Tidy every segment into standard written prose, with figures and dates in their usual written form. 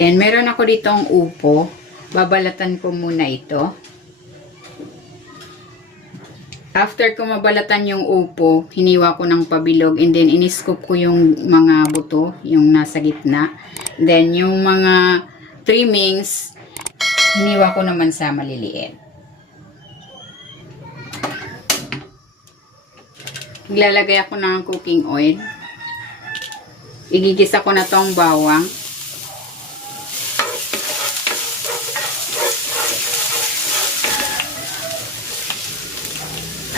And meron ako ditong upo. Babalatan ko muna ito. After ko mabalatan yung upo, hiniwa ko ng pabilog and then iniscoop ko yung mga buto, yung nasa gitna. Then yung mga trimmings, hiniwa ko naman sa maliliit. Iglalagay ako ng cooking oil. Igigisa ko na tong bawang.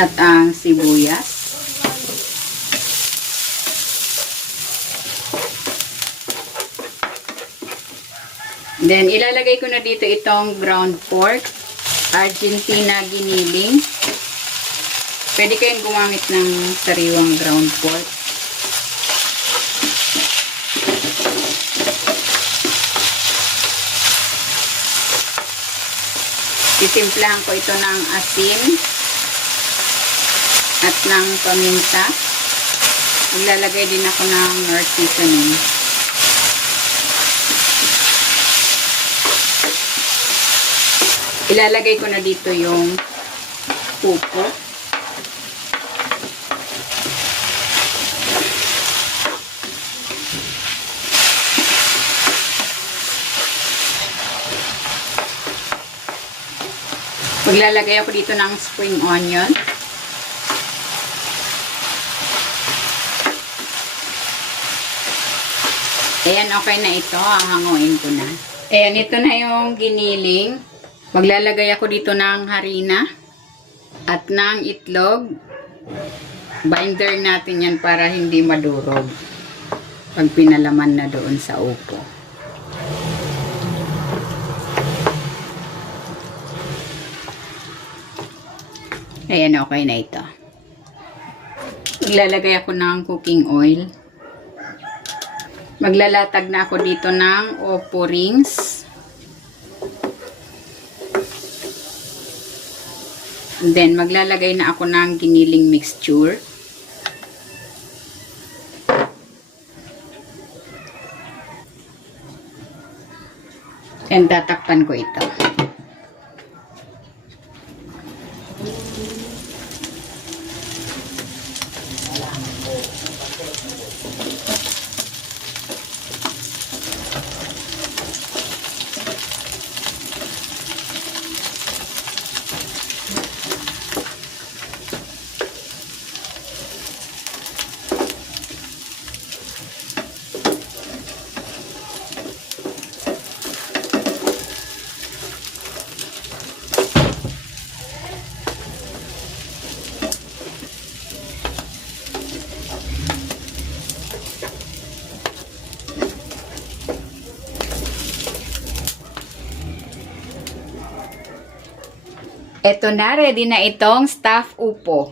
At ang sibuyas. Then, ilalagay ko na dito itong ground pork, Argentina giniling. Pwede kayong gumamit ng sariwang ground pork. Titimplahan ko ito ng asin at ng paminta. Maglalagay din ako ng Knorr seasoning. Ilalagay ko na dito yung pupo. Maglalagay ako dito ng spring onion. Ayan, okay na ito. Hahanguin ko na. Ayan, ito na yung giniling. Maglalagay ako dito ng harina at ng itlog. Binder natin yan para hindi madurog pag pinalaman na doon sa upo. Ayan, okay na ito. Maglalagay ako ng cooking oil. Maglalatag na ako dito ng opo rings. Then, maglalagay na ako ng giniling mixture. And tatakpan ko ito. Eto na, ready na itong stuffed upo.